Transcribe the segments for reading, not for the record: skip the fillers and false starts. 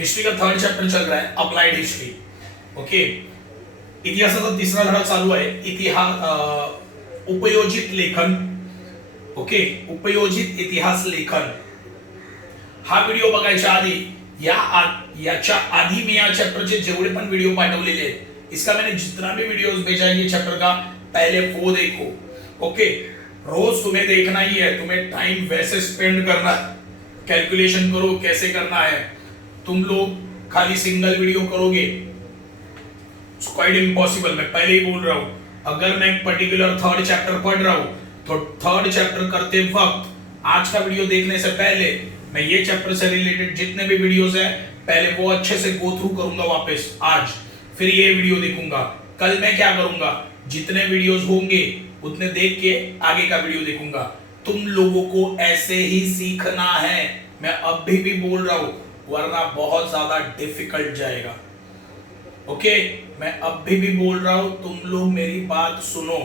History का third chapter चल रहा है, अप्लाइड हिस्ट्री. ओके, इतिहासाचा तिसरा धडा चालू आहे. इतिहास उपयोजित लेखन. ओके, उपयोजित इतिहास लेखन. हा व्हिडिओ बघायच्या आधी याच्या आधी मी या चैप्टरचे जेवढे पण व्हिडिओ पाठवलेले आहेत, इसका मैंने जितना भी वीडियोस भेजा है ये चैप्टर का, पहले वो देखो. ओके, रोज तुम्हें देखना ही है, तुम्हें टाइम वैसे स्पेंड करना है. कैलकुलेशन करो कैसे करना है. तुम लोग खाली सिंगल वीडियो करोगे, क्वाइट इम्पॉसिबल. मैं पहले ही बोल रहा हूं, अगर मैं एक पर्टिकुलर थर्ड चैप्टर पढ़ रहा हूं तो थर्ड चैप्टर करते वक्त आज का वीडियो देखने से पहले मैं ये चैप्टर से रिलेटेड जितने भी वीडियोस है पहले वो अच्छे से गो थ्रू करूंगा वापस आज, फिर ये वीडियो देखूंगा. कल मैं क्या करूंगा, जितने वीडियोस होंगे उतने देख के आगे का वीडियो देखूंगा. तुम लोगों को ऐसे ही सीखना है. मैं अभी भी बोल रहा हूं, वरना बहुत ज्यादा डिफिकल्ट जाएगा. ओके, मैं अभी भी बोल रहा हूं, तुम लोग मेरी बात सुनो.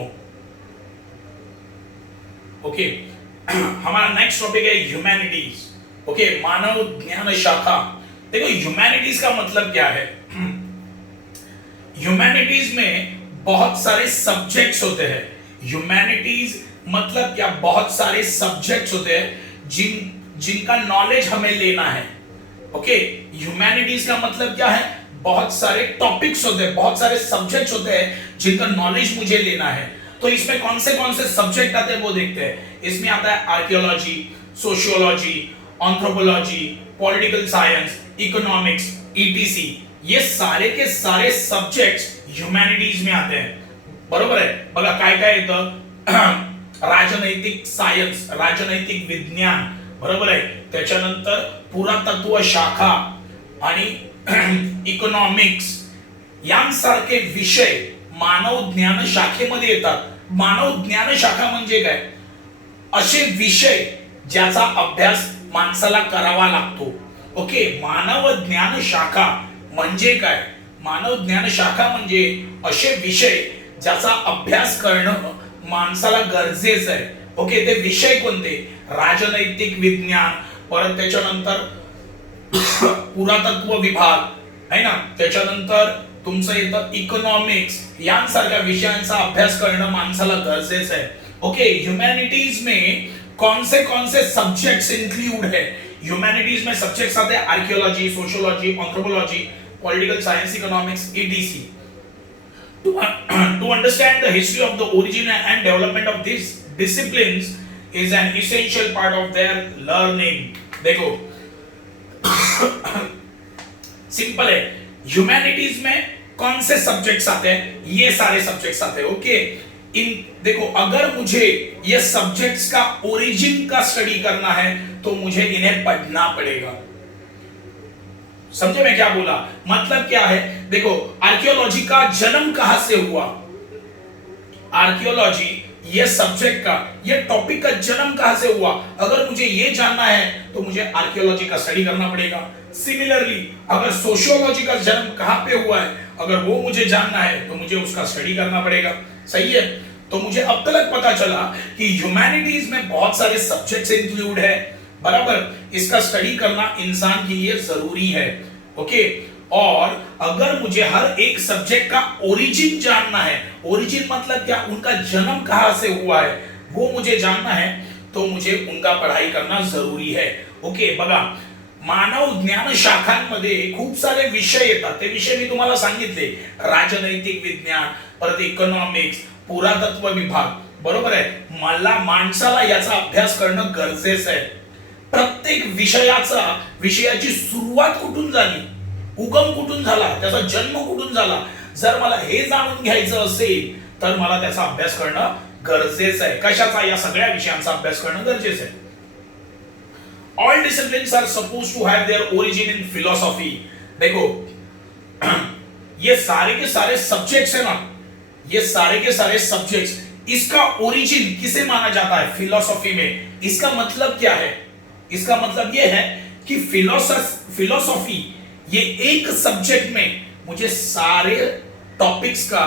ओके, हमारा नेक्स्ट टॉपिक है ह्यूमैनिटीज. ओके, मानव ज्ञान शाखा. देखो ह्यूमैनिटीज का मतलब क्या है. ह्यूमैनिटीज में बहुत सारे सब्जेक्ट्स होते हैं. ह्यूमैनिटीज मतलब क्या, बहुत सारे सब्जेक्ट्स होते हैं जिनका नॉलेज हमें लेना है. ओके, ह्यूमैनिटीज का मतलब क्या है, बहुत सारे टॉपिक्स होते हैं, बहुत सारे सब्जेक्ट्स होते हैं जिनका नॉलेज मुझे लेना है. तो इसमें कौन से सब्जेक्ट आते हैं वो देखते हैं. इसमें आता है archaeology, sociology, anthropology, political science, economics, etc. ये सारे के सारे सब्जेक्ट्स ह्यूमॅनिटीज में आते हैं. बरोबर आहे. बघा काय काय येतं, राजनैतिक सायन्स, राजनैतिक विज्ञान, बरोबर आहे. त्याच्यानंतर पुरातत्व शाखा आणि इकॉनॉमिक्स यांसारखे विषय मानव ज्ञान शाखेमध्ये येतात. मानव ज्ञान शाखा म्हणजे काय, असे विषय ज्याचा अभ्यास माणसाला करावा लागतो. ओके, मानव ज्ञान शाखा म्हणजे काय, मानव ज्ञान शाखा म्हणजे असे विषय ज्याचा अभ्यास करणं माणसाला गरजेचं आहे. ओके, ते विषय कोणते, राजनैतिक विज्ञान, परत त्याच्यानंतर पुरातत्व विभाग आहे ना, त्याच्यानंतर तुमचं येतं इकॉनॉमिक्स. यांसारख्या विषयांचा अभ्यास करणं माणसाला गरजेचं आहे. ओके, ह्यूमैनिटीज में कौन से सब्जेक्ट्स इंक्लूड है. ह्यूमैनिटीज में सब्जेक्ट्स आते हैं archaeology, sociology, anthropology, political science, economics, etc. To understand the history of the origin and development of these disciplines is an essential part of their learning. देखो simple है, humanities में कौन से subjects आते हैं, ये सारे सब्जेक्ट्स आते हैं. ओके, इन देखो अगर मुझे ये सब्जेक्ट्स का ओरिजिन का स्टडी करना है तो मुझे इन्हें पढ़ना पड़ेगा. समझे मैं क्या बोला, मतलब क्या है. देखो आर्कियोलॉजी का जन्म कहां से हुआ, आर्कियोलॉजी ये सब्जेक्ट का, ये टॉपिक का जन्म कहां से हुआ, अगर मुझे ये जानना है तो मुझे आर्कियोलॉजी का स्टडी करना पड़ेगा. सिमिलरली अगर सोशियोलॉजी का जन्म कहां पे हुआ है, अगर वो मुझे जानना है तो मुझे उसका स्टडी करना पड़ेगा. सही है. तो मुझे अब तक पता चला कि ह्यूमैनिटीज में बहुत सारे सब्जेक्ट्स इंक्लूड है. बराबर, इसका स्टडी करना इंसान के लिए जरूरी है. ओके, और अगर मुझे हर एक सब्जेक्ट का ओरिजिन जानना है, ओरिजिन मतलब क्या, उनका जन्म कहां से हुआ है वो मुझे जानना है, तो मुझे उनका पढ़ाई करना जरूरी है. ओके, बघा मानव ज्ञान शाखांमध्ये खूप सारे विषय येतात. ते विषय मी तुम्हाला सांगितले, राजनैतिक विज्ञान, परत इकॉनॉमिक्स, पुरातत्व विभाग. बरोबर आहे. मला माणसाला याचा अभ्यास करणं गरजेचं आहे. प्रत्येक विषयाची सुरुवात कुठून झाली, उगम कुठून झाला, त्याचा जन्म कुठून झाला, जर मला हे जाणून घ्यायचं असेल तर मला त्याचा अभ्यास करणं गरजेचं आहे. कशाचा, या सगळ्या विषयांचा अभ्यास करणं गरजेचं आहे. All disciplines are supposed to have their origin in philosophy. देखो ये सारे के सारे सब्जेक्ट्स है ना, ये सारे के सारे सब्जेक्ट्स, इसका ओरिजिन किसे माना जाता है, फिलॉसफी में. इसका मतलब क्या है, इसका मतलब यह है कि फिलॉसफी ये एक सब्जेक्ट में मुझे सारे टॉपिक्स का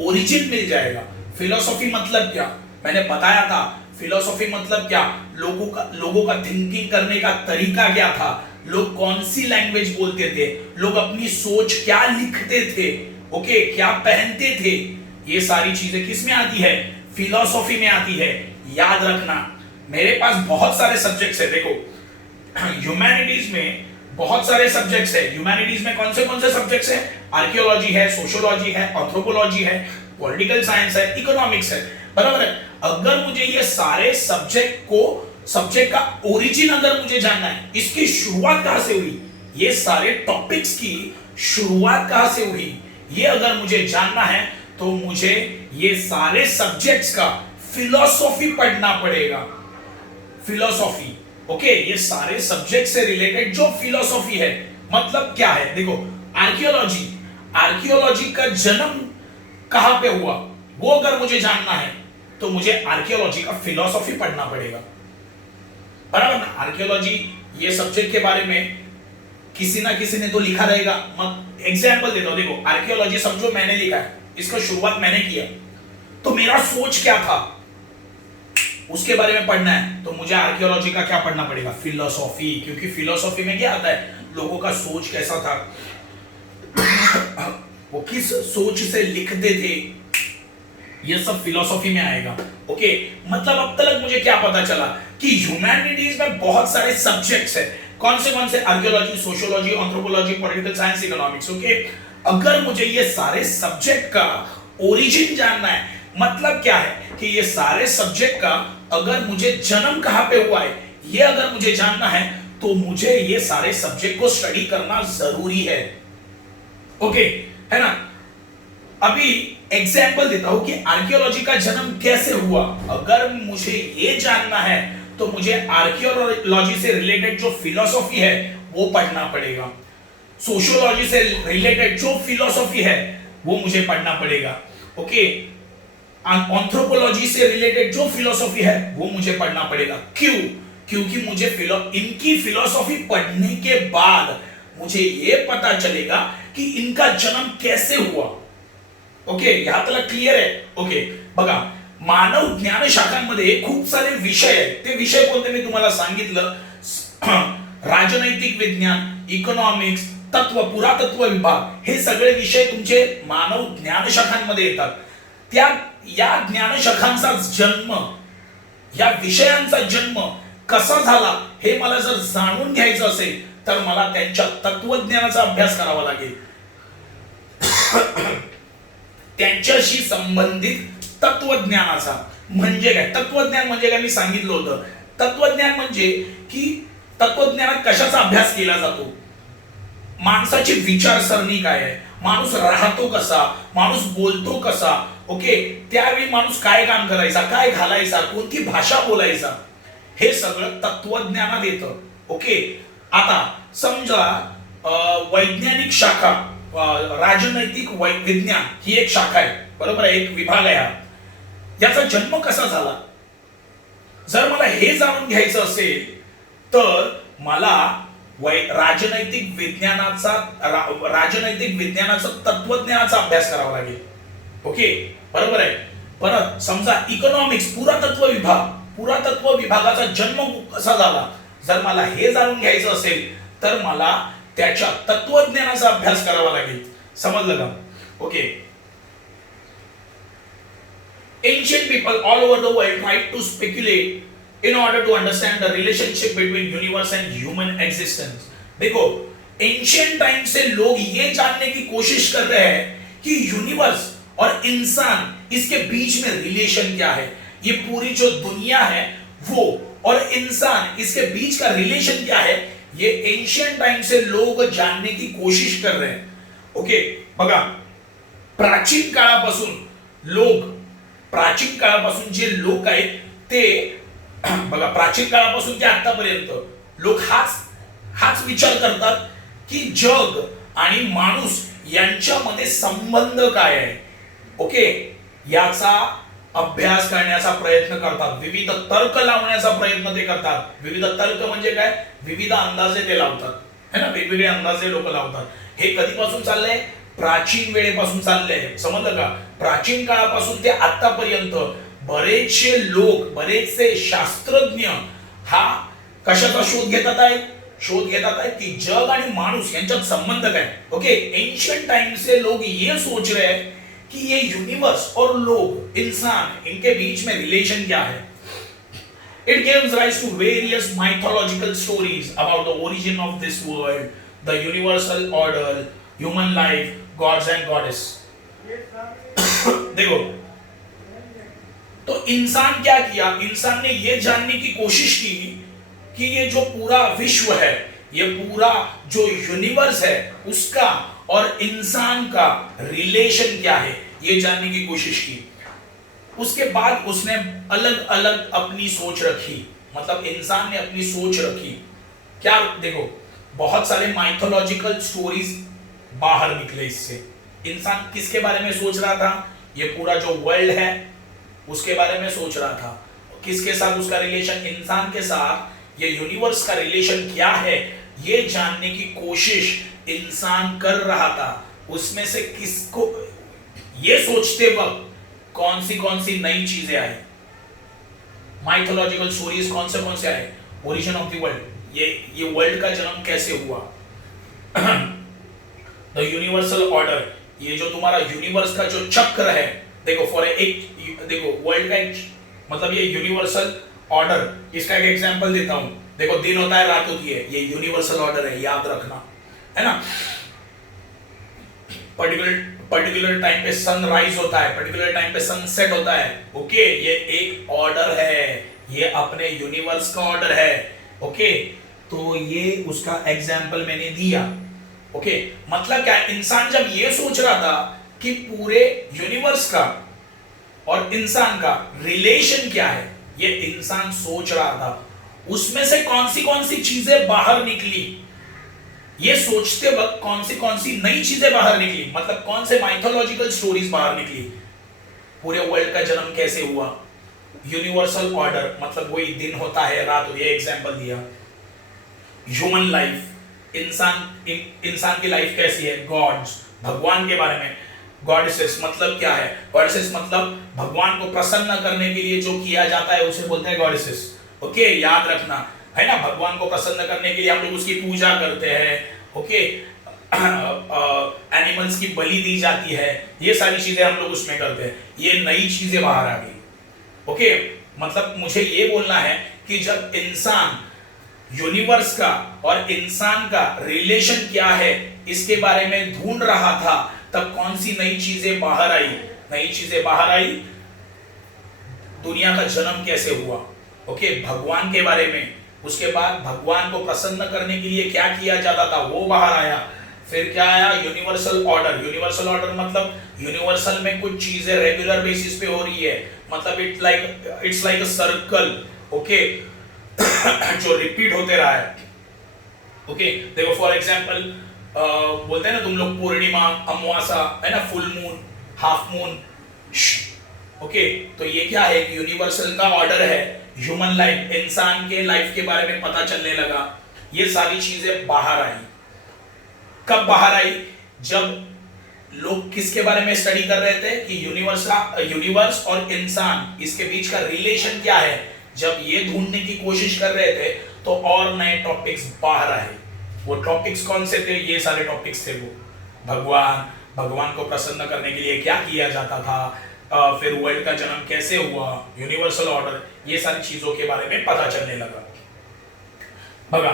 ओरिजिन मिल जाएगा. फिलॉसफी मतलब क्या, मैंने बताया था. फिलॉसफी मतलब क्या, लोगों का थिंकिंग करने का तरीका क्या था, लोग कौन सी लैंग्वेज बोलते थे, लोग अपनी सोच क्या लिखते थे, ओके, क्या पहनते थे, ये सारी चीजें किस में आती है, फिलॉसफी में आती है। याद रखना, मेरे पास बहुत सारे सब्जेक्ट्स है। देखो ह्यूमैनिटीज में बहुत सारे सब्जेक्ट्स है। ह्यूमैनिटीज में कौन से सब्जेक्ट्स है, आर्कियोलॉजी है, सोशियोलॉजी है, एंथ्रोपोलॉजी है, पॉलिटिकल साइंस है, इकोनॉमिक्स है, बराबर है। अगर मुझे ये सारे सब्जेक्ट का ओरिजिन अगर मुझे जानना है, इसकी शुरुआत कहां से हुई, ये सारे टॉपिक्स की शुरुआत कहां से हुई, ये अगर मुझे जानना है तो मुझे ये सारे सब्जेक्ट्स का फिलॉसफी पढ़ना पड़ेगा। फिलॉसफी, ओके, ये सारे सब्जेक्ट से रिलेटेड जो फिलॉसफी है, मतलब क्या है, देखो आर्कियोलॉजी का जन्म कहां पे हुआ, वो अगर मुझे जानना है तो मुझे आर्कियोलॉजी का फिलॉसफी पढ़ना पड़ेगा, बराबर ना। आर्कियोलॉजी ये सब्जेक्ट के बारे में किसी ना किसी ने तो लिखा रहेगा। एग्जाम्पल देता हूं, देखो आर्कियोलॉजी समझो मैंने लिखा है, इसका शुरुआत मैंने किया, तो मेरा सोच क्या था उसके बारे में पढ़ना है, तो मुझे आर्कियोलॉजी का क्या पढ़ना पड़ेगा, फिलॉसफी, क्योंकि फिलॉसफी में क्या आता है, लोगों का सोच कैसा था, वो किस सोच से लिखते थे, ये सब फिलॉसफी में आएगा। ओके, मतलब अब तक मुझे क्या पता चला कि ह्यूमैनिटीज में बहुत सारे सब्जेक्ट्स है। कौन से, archaeology, sociology, anthropology, political science, economics. Okay, अगर मुझे ये सारे सब्जेक्ट का ओरिजिन जानना है, मतलब क्या है कि ये सारे सब्जेक्ट का अगर मुझे जन्म कहां पे हुआ है, ये अगर मुझे जानना है तो मुझे ये सारे सब्जेक्ट को स्टडी करना जरूरी है। ओके, है ना। अभी एग्जाम्पल देता हूं कि आर्कियोलॉजी का जन्म कैसे हुआ। अगर मुझे ये जानना है तो मुझे आर्कियोलॉजी से रिलेटेड जो फिलॉसफी है वो पढ़ना पड़ेगा, सोशियोलॉजी से रिलेटेड जो फिलॉसफी है वो मुझे पढ़ना पड़ेगा। ओके, एंथ्रोपोलॉजी से रिलेटेड जो फिलॉसफी है वो मुझे पढ़ना पड़ेगा। क्यों? क्योंकि मुझे इनकी फिलॉसफी पढ़ने के बाद मुझे ये पता चलेगा कि इनका जन्म कैसे हुआ। ओके, यहां तक क्लियर आहे? ओके, बघा, मानव ज्ञान शाखांमध्ये खूप सारे विषय आहेत। ते विषय कोणते मी तुम्हाला सांगितलं, राजनैतिक विज्ञान, इकॉनॉमिक्स, तत्व, पुरातत्व विभाग, हे सगळे विषय तुमचे मानव ज्ञान शाखांमध्ये येतात। त्या या ज्ञान शाखांचा जन्म, या विषयांचा जन्म कसा झाला हे मला जर जाणून घ्यायचं असेल तर मला त्यांच्या तत्वज्ञानाचा अभ्यास करावा लागेल। त्यांच्याशी संबंधित तत्वज्ञानाचा म्हणजे काय, तत्वज्ञान म्हणजे काय मी सांगितलं होतं। तत्वज्ञान म्हणजे की तत्वज्ञानात कशाचा अभ्यास केला जातो, माणसाची विचारसरणी काय आहे, माणूस राहतो कसा, माणूस बोलतो कसा, ओके, त्यावेळी माणूस काय काम करायचा, काय घालायचा, कोणती भाषा बोलायचा, हे सगळं तत्वज्ञानात येतं। ओके, आता समजा वैज्ञानिक शाखा, राजनैतिक विज्ञान ही एक शाखा आहे, बरोबर आहे, एक विभाग आहे हा। याचा जन्म कसा झाला, जर मला हे जाणून घ्यायचं असेल तर मला राजनैतिक विज्ञानाचा तत्वज्ञानाचा अभ्यास करावा लागेल। ओके, बरोबर आहे। परत समजा इकॉनॉमिक्स, पुरातत्व विभागाचा जन्म कसा झाला, जर मला हे जाणून घ्यायचं असेल तर मला त्याच्या तत्वज्ञानाचा अभ्यास करावा लागेल। समजलं का? Okay, ancient people all over the world tried to speculate in order to understand the relationship between universe and human existence। देखो, एंशियंट टाइम से लोग ये जानने की कोशिश कर रहे हैं कि यूनिवर्स और इंसान, इसके बीच में रिलेशन क्या है, ये पूरी जो दुनिया है वो और इंसान, इसके बीच का रिलेशन क्या है, ये एंशियंट टाइम से लोग जानने की कोशिश कर रहे हैं। ओके, बघा, प्राचीन काळापासून जे लोक आहेत ते, बघा, प्राचीन काळापासून ते आतापर्यंत लोक हाच विचार करतात की जग आणि माणूस यांच्यामध्ये संबंध काय आहे। ओके, याचा अभ्यास करण्याचा प्रयत्न करतात, विविध तर्क लावण्याचा प्रयत्न ते करतात। विविध तर्क म्हणजे काय, विविध अंदाजे ते लावतात, है ना, वेगवेगळे अंदाजे लोक लावतात। हे कधीपासून चाललंय, प्राचीन वेळेपासून चाललंय, समजलं का? प्राचीन काळापासून ते आतापर्यंत बरेचसे लोक, बरेचसे शास्त्रज्ञ हा कशाचा शोध घेतात आहेत, शोध घेतात आहे की जग आणि माणूस यांच्यात संबंध काय. ओके, एंशियंट टाइम से लोग ये सोच रहे हैं कि ये यूनिवर्स और लोग इंसान इनके बीच में रिलेशन क्या है. It gives rise to various mythological stories about the origin of this world, the universal order, human life, gods and goddess. देखो, तो इंसान क्या किया, इंसान ने ये जानने की कोशिश की कि ये जो पूरा विश्व है, ये पूरा जो यूनिवर्स है, उसका और इंसान का रिलेशन क्या है, ये जानने की कोशिश की. उसके बाद उसने अलग अलग अपनी सोच रखी, मतलब इंसान ने अपनी सोच रखी. क्या देखो, बहुत सारे माइथोलॉजिकल स्टोरीज बाहर निकले इससे. इंसान किसके बारे में सोच रहा था, ये पूरा जो वर्ल्ड है उसके बारे में सोच रहा था. किसके साथ उसका रिलेशन, इंसान के साथ ये यूनिवर्स का रिलेशन क्या है, ये जानने की कोशिश इंसान कर रहा था. उसमें से किसको, ये सोचते वक्त कौन सी नई चीजें आई, माइथोलॉजिकल स्टोरीज कौन से आए. ओरिजिन ऑफ द वर्ल्ड, ये वर्ल्ड का जन्म कैसे हुआ. द यूनिवर्सल ऑर्डर, ये जो तुम्हारा यूनिवर्स का जो चक्र है, देखो फॉर एक, देखो वर्ल्ड का एक, मतलब ये यूनिवर्सल ऑर्डर, इसका एक एग्जांपल देता हूं. देखो, दिन होता है, रात होती है, ये यूनिवर्सल ऑर्डर है, याद रखना है ना. पर्टिकुलर टाइम पे सनराइज होता है, पर्टिकुलर टाइम पे सनसेट होता है. ओके, ये एक ऑर्डर है, ये अपने यूनिवर्स का ऑर्डर है. ओके, तो ये उसका एग्जांपल मैंने दिया. ओके, मतलब क्या है, इंसान जब ये सोच रहा था कि पूरे यूनिवर्स का और इंसान का रिलेशन क्या है, ये इंसान सोच रहा था. उसमें से कौन सी चीजें बाहर निकली, ये सोचते वक्त कौन सी नई चीजें बाहर निकली, मतलब कौन से माइथोलॉजिकल स्टोरीज बाहर निकली. पूरे वर्ल्ड का जन्म कैसे हुआ, यूनिवर्सल ऑर्डर, मतलब वही दिन होता है, रात होती है, एग्जांपल दिया. ह्यूमन लाइफ, इंसान की लाइफ कैसी है. गॉड्स, भगवान के बारे में. गॉडेसेस मतलब क्या है, गॉडेसेस मतलब भगवान को प्रसन्न करने के लिए जो किया जाता है उसे बोलते हैं गॉडेसेस. ओके, याद रखना है ना, भगवान को प्रसन्न करने के लिए हम लोग उसकी पूजा करते हैं. ओके, एनिमल्स की बलि दी जाती है, ये सारी चीजें हम लोग उसमें करते हैं. ये नई चीजें बाहर आ गई. ओके, मतलब मुझे ये बोलना है कि जब इंसान यूनिवर्स का और इंसान का रिलेशन क्या है इसके बारे में ढूंढ रहा था, तब कौन सी नई चीजें बाहर आई. नई चीजें बाहर आई, दुनिया का जन्म कैसे हुआ. ओके, भगवान के बारे में. उसके बाद भगवान को प्रसन्न करने के लिए क्या किया जाता था वो बाहर आया. फिर क्या आया, यूनिवर्सल ऑर्डर. यूनिवर्सल ऑर्डर मतलब यूनिवर्सल में कुछ चीजें रेगुलर बेसिस पे हो रही है, मतलब it's like a circle. Okay, जो रिपीट होते रहा है. ओके, देखो फॉर एग्जांपल बोलते हैं ना तुम लोग, पूर्णिमा, अमावस्या है ना, full moon, half moon. Okay, तो ये क्या है, यूनिवर्सल का ऑर्डर है. ह्यूमन लाइफ, इंसान के लाइफ के बारे में पता चलने लगा. ये सारी चीजें बाहर आई. कब बाहर आई, जब लोग किसके बारे में स्टडी कर रहे थे कि यूनिवर्स और इंसान, इसके बीच का रिलेशन क्या है. जब ये ढूंढने की कोशिश कर रहे थे तो और नए टॉपिक्स बाहर आए. वो टॉपिक्स कौन से थे, ये सारे टॉपिक्स थे. वो भगवान को प्रसन्न करने के लिए क्या किया जाता था, फिर वर्ल्ड का जन्म कैसे हुआ, यूनिवर्सल ऑर्डर, ये सारी चीजों के बारे में पता चलने लगा. बघा,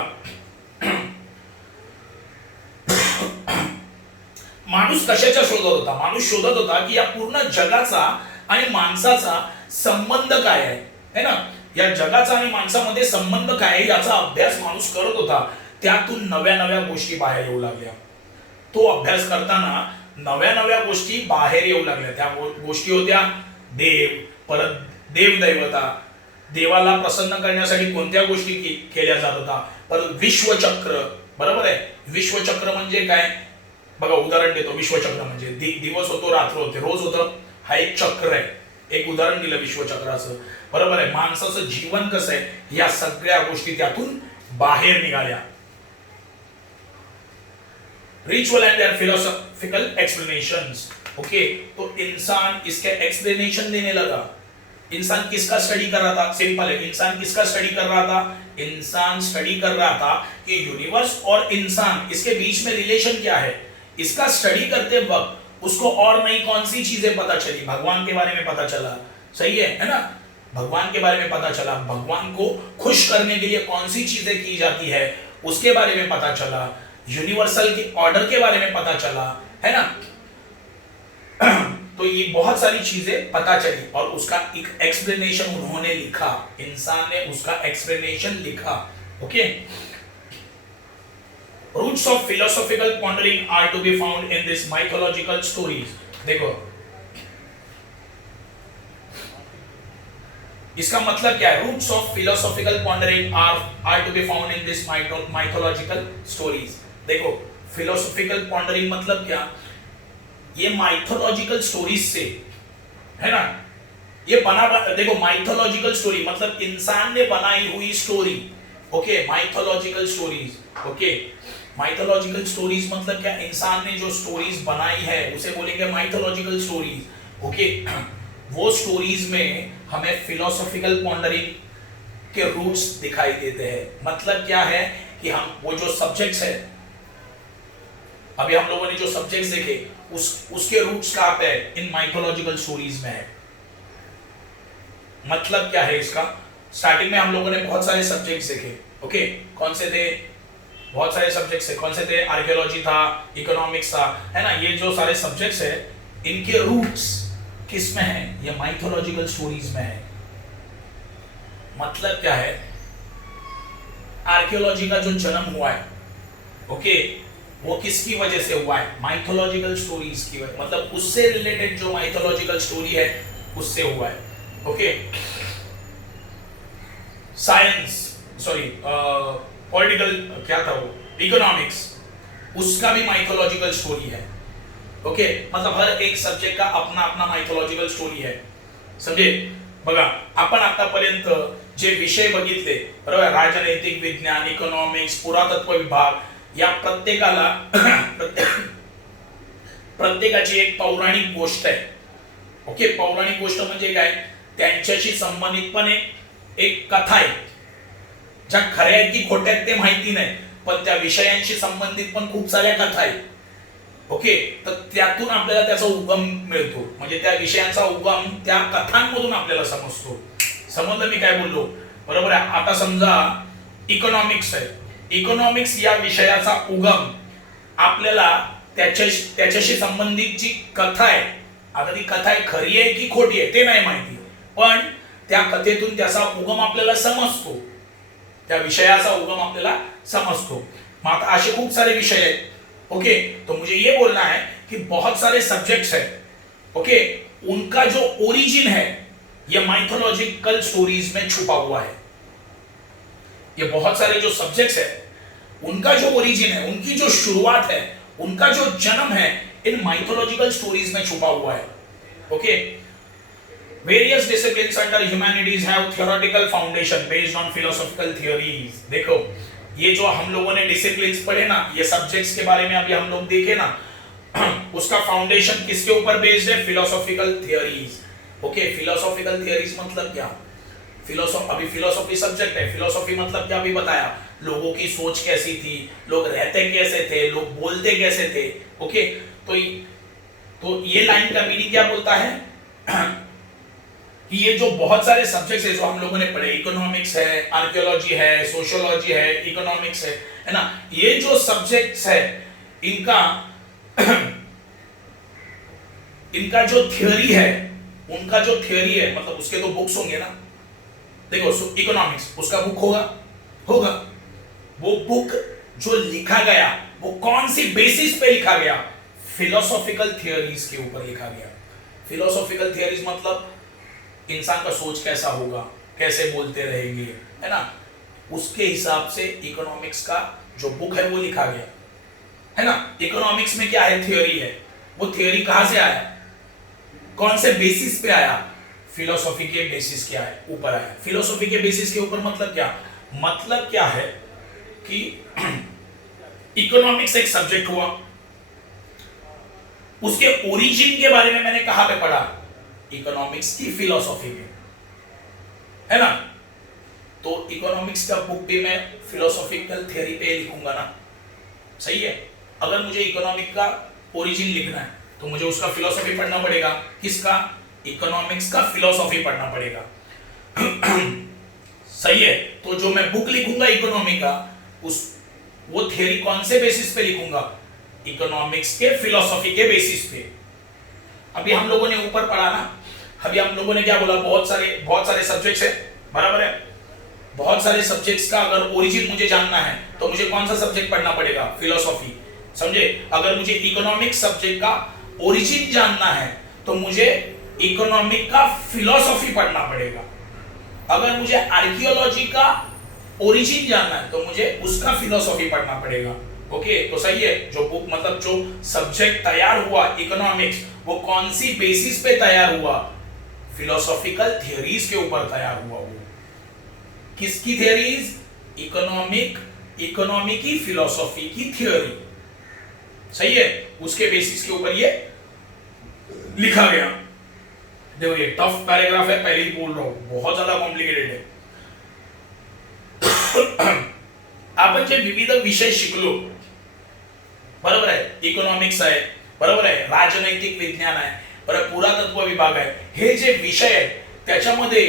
माणूस कशाच्या शोधत होता, माणूस शोधत होता की या पूर्ण जगाचा आणि माणसाचा संबंध काय आहे ना. या जगाचा आणि माणसामध्ये संबंध काय आहे याचा अभ्यास माणूस करत होता. त्यातून नव्या गोष्टी बाहेर येऊ लागल्या. तो अभ्यास करताना नव्या गोष्टी बाहेर येऊ लागल्या. त्या गोष्टी होत्या देव, परत देवदैवता, देवाला प्रसन्न करण्यासाठी कोणत्या गोष्टी केल्या जात होता, परत विश्वचक्र. बरोबर आहे, विश्वचक्र म्हणजे काय बघा, उदाहरण देतो. विश्वचक्र म्हणजे दिवस होतो, रात्र होते, रोज होतं, हा एक चक्र आहे. एक उदाहरण दिलं विश्वचक्राचं. बरोबर आहे, माणसाचं जीवन कसं आहे या सगळ्या गोष्टी त्यातून बाहेर निघाल्या. Ritual and their philosophical explanations. Okay, तो इंसान इसके एक्सप्लेनेशन देने लगा. इंसान किसका स्टडी कर रहा था? सिंपल है, इंसान किसका स्टडी कर रहा था? इंसान स्टडी कर रहा था कि यूनिवर्स और इंसान, इसके बीच में रिलेशन क्या है। इसका स्टडी करते वक्त उसको और नई कौन सी चीजें पता चली? भगवान के बारे में पता चला, सही है ना? भगवान के बारे में पता चला, भगवान को खुश करने के लिए कौन सी चीजें की जाती है उसके बारे में पता चला, यूनिवर्सल के ऑर्डर के बारे में पता चला, है ना? तो ये बहुत सारी चीजें पता चली और उसका एक एक्सप्लेनेशन उन्होंने लिखा, इंसान ने उसका एक्सप्लेनेशन लिखा। Okay, roots of philosophical pondering are to be found in this mythological stories. देखो इसका मतलब क्या है? Roots of philosophical pondering are to be found in this mythological stories. देखो फिलोसॉफिकल पॉन्डरिंग मतलब क्या? ये माइथोलॉजिकल स्टोरीज से, है ना, ये बना, देखो माइथोलॉजिकल स्टोरी मतलब इंसान ने बनाई हुई story. Okay, mythological stories. Okay, mythological stories मतलब क्या? इंसान ने जो स्टोरीज बनाई है उसे बोलेंगे माइथोलॉजिकल स्टोरीज। ओके, वो स्टोरीज में हमें फिलोसॉफिकल पॉन्डरिंग के रूट्स दिखाई देते हैं। मतलब क्या है कि हम वो जो सब्जेक्ट्स है, अभी हम लोगों ने जो सब्जेक्ट्स देखे उसके रूट्स कहां पे है? इन माइथोलॉजिकल स्टोरीज में है। मतलब क्या है इसका? स्टार्टिंग में हम लोगों ने बहुत सारे सब्जेक्ट्स देखे। ओके, कौन से थे? बहुत सारे सब्जेक्ट्स थे। कौन से थे? आर्कियोलॉजी था, इकोनॉमिक्स था, है ना? ये जो सारे सब्जेक्ट्स है इनके रूट्स किस में है? ये माइथोलॉजिकल स्टोरीज में है। मतलब क्या है? आर्कियोलॉजी का जो जन्म हुआ है, ओके, वो किसकी वजह से हुआ है? माइथोलॉजिकल स्टोरीज की वजह, मतलब उससे रिलेटेड जो माइथोलॉजिकल स्टोरी है उससे हुआ है। ओके, साइंस, सॉरी पॉलिटिकल, क्या था वो, इकोनॉमिक्स, उसका भी माइथोलॉजिकल स्टोरी है। ओके, मतलब हर एक सब्जेक्ट का अपना अपना माइथोलॉजिकल स्टोरी है, समझे? बघा, आपण आतापर्यंत जे विषय बघितले बरोबर, राजनैतिक विज्ञान, इकॉनॉमिक्स, पुरातत्व विभाग, या प्रत्येकाला प्रत्येकाची एक पौराणिक गोष्ट आहे। ओके, पौराणिक गोष्ट म्हणजे काय? त्यांच्याशी संबंधित पण एक कथा आहे, ज्या खऱ्या आहेत की खोट्या आहेत ते माहिती नाही, पण त्या विषयांशी संबंधित पण खूप साऱ्या कथा आहेत। ओके, तर त्यातून आपल्याला त्याचा उगम मिळतो, म्हणजे त्या विषयांचा उगम त्या कथांमधून आपल्याला समजतो। समजलं मी काय बोललो? बरोबर आहे। आता समजा इकॉनॉमिक्स आहे, इकॉनॉमिक्स या विषयाचा उगम आपल्याला त्याच्याशी संबंधित जी कथा आहे, आता ती कथा खरी आहे की खोटी आहे ते नाही माहिती, पण त्या कथेतून त्याचा उगम आपल्याला समजतो, त्या विषयाचा उगम आपल्याला समजतो। मग आता असे खूप सारे विषय आहेत। ओके, तो मुझे ये बोलना है कि बहुत सारे सब्जेक्ट्स हैं, ओके, उनका जो ओरिजिन है ये माइथोलॉजिकल स्टोरीज में छुपा हुआ है। ये बहुत सारे जो सब्जेक्ट्स है उनका जो ओरिजिन है, उनकी जो शुरुआत है, उनका जो जन्म है इन माइथोलॉजिकल स्टोरीज में छुपा हुआ है। Okay, various disciplines under humanities have theoretical foundation based on philosophical theories. देखो ये जो हम लोगों ने डिसिप्लिन्स पढ़े ना, ये सब्जेक्ट्स के बारे में अभी हम लोग देखे ना, उसका फाउंडेशन किसके ऊपर बेस्ड है? Philosophical theories. Okay, philosophical theories मतलब क्या? अभी फिलोसॉफी सब्जेक्ट है, फिलोसॉफी मतलब क्या अभी बताया, लोगों की सोच कैसी थी, लोग रहते कैसे थे, लोग बोलते कैसे थे। ओके, तो ये लाइन का मीनिंग क्या बोलता है कि ये जो बहुत सारे सब्जेक्ट्स है जो हम लोगों ने पढ़े, इकोनॉमिक्स है, आर्कियोलॉजी है, सोशियोलॉजी है, इकोनॉमिक्स है ना, ये जो सब्जेक्ट्स है इनका इनका जो थियोरी है, उनका जो थियोरी है, मतलब उसके तो बुक्स होंगे ना। देखो इकोनॉमिक्स, उसका बुक होगा, वो बुक जो लिखा गया वो कौन सी बेसिस पे लिखा गया? फिलोसॉफिकल थियोरीज के ऊपर लिखा गया। फिलोसॉफिकल थियोरीज मतलब इंसान का सोच कैसा होगा, कैसे बोलते रहेंगे, है ना, उसके हिसाब से इकोनॉमिक्स का जो बुक है वो लिखा गया, है ना। इकोनॉमिक्स में क्या है? थ्योरी है। वो थ्योरी कहां से आया? कौन से बेसिस पे आया? फिलोसॉफी के बेसिस के आया, ऊपर आया। फिलोसॉफी के बेसिस के ऊपर मतलब क्या? मतलब क्या है कि इकोनॉमिक्स एक सब्जेक्ट हुआ, उसके ओरिजिन के बारे में मैंने कहां पे पढ़ा? इकोनॉमिक्स की फिलोसॉफी में। है ना। तो इकोनॉमिक्स का बुक भी मैं फिलोसॉफिकल थ्योरी पे लिखूंगा ना, सही है। अगर मुझे इकोनॉमिक का ओरिजिन लिखना है तो मुझे उसका फिलोसॉफी पढ़ना पड़ेगा। किसका? इकोनॉमिक्स का फिलोसॉफी पढ़ना पड़ेगा। सही है। तो जो मैं बुक लिखूंगा इकोनॉमी का, उस वो थ्योरी कौन से बेसिस पे लिखूंगा? इकोनॉमिक्स के फिलोसॉफी के बेसिस पे। अभी हम लोगों ने ऊपर पढ़ा ना, अभी हम लोगों ने क्या बोला, बहुत सारे सब्जेक्ट्स है, बराबर है। बहुत सारे सब्जेक्ट्स का अगर ओरिजिन मुझे जानना है तो मुझे कौन सा सब्जेक्ट पढ़ना पड़ेगा? फिलोसॉफी, समझे। अगर मुझे इकोनॉमिक्स सब्जेक्ट का ओरिजिन जानना है तो मुझे इकोनॉमिक का फिलोसॉफी पढ़ना पड़ेगा। अगर मुझे आर्कियोलॉजी का ओरिजिन जानना है तो मुझे उसका फिलोसॉफी पढ़ना पड़ेगा। ओके, तो सही है। जो बुक मतलब जो सब्जेक्ट तैयार हुआ इकोनॉमिक्स, वो कौन सी बेसिस पे तैयार हुआ? फिलोसॉफिकल थियरीज के ऊपर तैयार हुआ। वो किसकी थियरीज? इकोनॉमी की फिलोसॉफी की थ्योरी, सही है। उसके बेसिस के ऊपर ये लिखा गया। देखो ये टफ पैराग्राफ है, पहले ही बोल रहा हूं, बहुत ज्यादा कॉम्प्लिकेटेड है। आपण जे विविध विषय शिकलो, बरोबर आहे, इकॉनॉमिक्स आहे, बरोबर आहे, राजनैतिक विज्ञान आहे, बरोबर, पुरातत्व विभाग आहे, हे जे विषय आहेत त्याच्यामध्ये